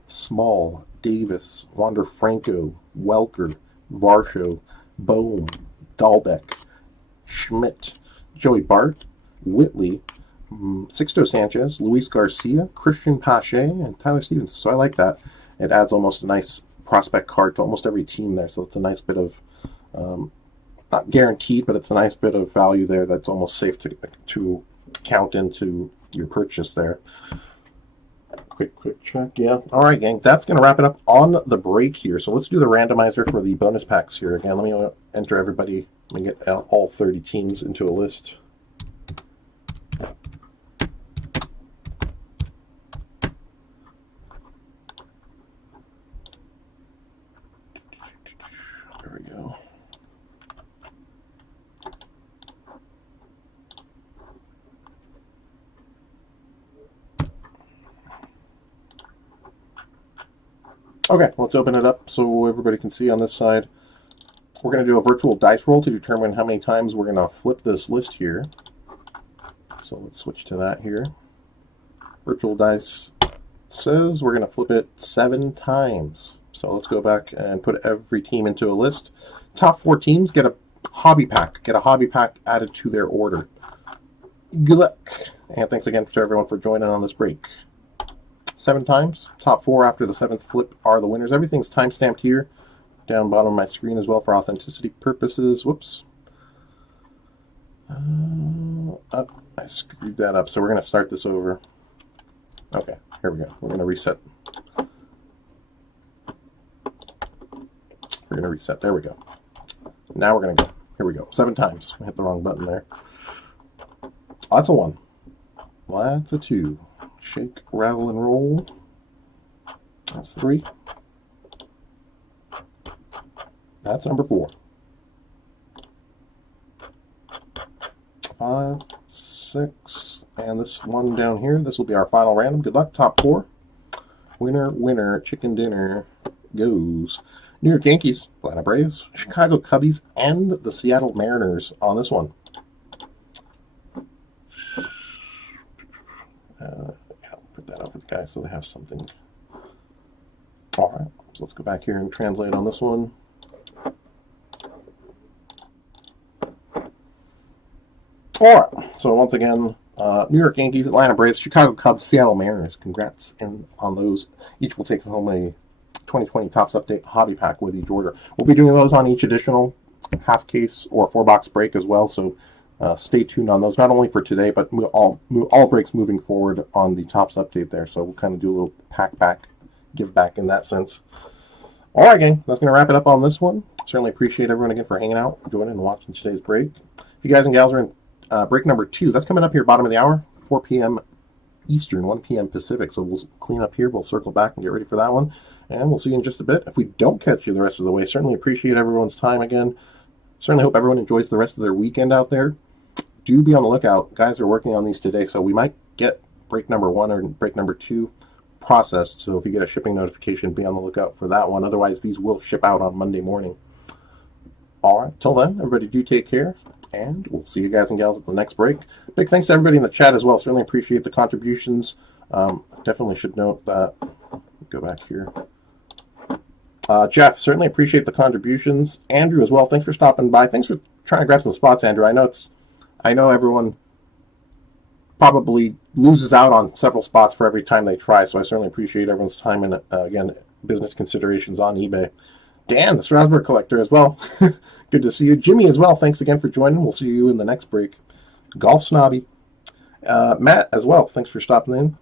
Small, Davis, Wander Franco, Welker, Varsho, Bohm, Dahlbeck, Schmidt, Joey Bart, Whitley, Sixto Sanchez, Luis Garcia, Christian Pache, and Tyler Stevens. So I like that. It adds almost a nice prospect card to almost every team there. So it's a nice bit of, not guaranteed, but it's a nice bit of value there that's almost safe to count into your purchase there. Quick check. Yeah. All right, gang. That's going to wrap it up on the break here. So let's do the randomizer for the bonus packs here. Again, let me enter everybody. Let me get all 30 teams into a list. There we go. Okay, let's open it up so everybody can see on this side. We're going to do a virtual dice roll to determine how many times we're going to flip this list here. So let's switch to that here. Virtual dice says we're going to flip it 7 times. So let's go back and put every team into a list. Top 4 teams get a hobby pack. Get a hobby pack added to their order. Good luck. And thanks again to everyone for joining on this break. 7 times. Top 4 after the 7th flip are the winners. Everything's time-stamped here. Down bottom of my screen as well for authenticity purposes. Whoops. I screwed that up. So we're going to start this over. Okay, here we go. We're going to reset. We're going to reset. There we go. Now we're going to go. Here we go. 7 times. I hit the wrong button there. That's a 1. That's a 2. Shake, rattle, and roll. That's 3. That's number 4. 5, 6, And this one down here, this will be our final random. Good luck, top 4. Winner, winner, chicken dinner goes New York Yankees, Atlanta Braves, Chicago Cubbies, and the Seattle Mariners on this one. Yeah, put that up for the guys so they have something. All right, so let's go back here and translate on this one. All right, so once again, New York Yankees, Atlanta Braves, Chicago Cubs, Seattle Mariners. Congrats on those. Each will take home a 2020 Topps Update hobby pack with each order. We'll be doing those on each additional half case or 4-box break as well, so stay tuned on those, not only for today, but all breaks moving forward on the Topps Update there. So we'll kind of do a little pack back, give back in that sense. All right, gang, that's going to wrap it up on this one. Certainly appreciate everyone again for hanging out, joining, and watching today's break. If you guys and gals are in break number 2, that's coming up here bottom of the hour, 4 p.m. Eastern, 1 p.m. Pacific. So we'll clean up here, we'll circle back and get ready for that one, and we'll see you in just a bit. If we don't catch you the rest of the way, certainly appreciate everyone's time again. Certainly hope everyone enjoys the rest of their weekend out there. Do be on the lookout. Guys are working on these today, so we might get break number 1 or break number 2 processed. So if you get a shipping notification, be on the lookout for that one. Otherwise, these will ship out on Monday morning. All right, till then, everybody do take care, and we'll see you guys and gals at the next break. Big thanks to everybody in the chat as well. Certainly appreciate the contributions. Definitely should note that. Go back here. Jeff, certainly appreciate the contributions. Andrew as well. Thanks for stopping by. Thanks for trying to grab some spots, Andrew. I know everyone probably loses out on several spots for every time they try, so I certainly appreciate everyone's time and again, business considerations on eBay. Dan, the Strasburg collector as well. Good to see you. Jimmy as well. Thanks again for joining. We'll see you in the next break. Golf Snobby. Matt as well. Thanks for stopping in.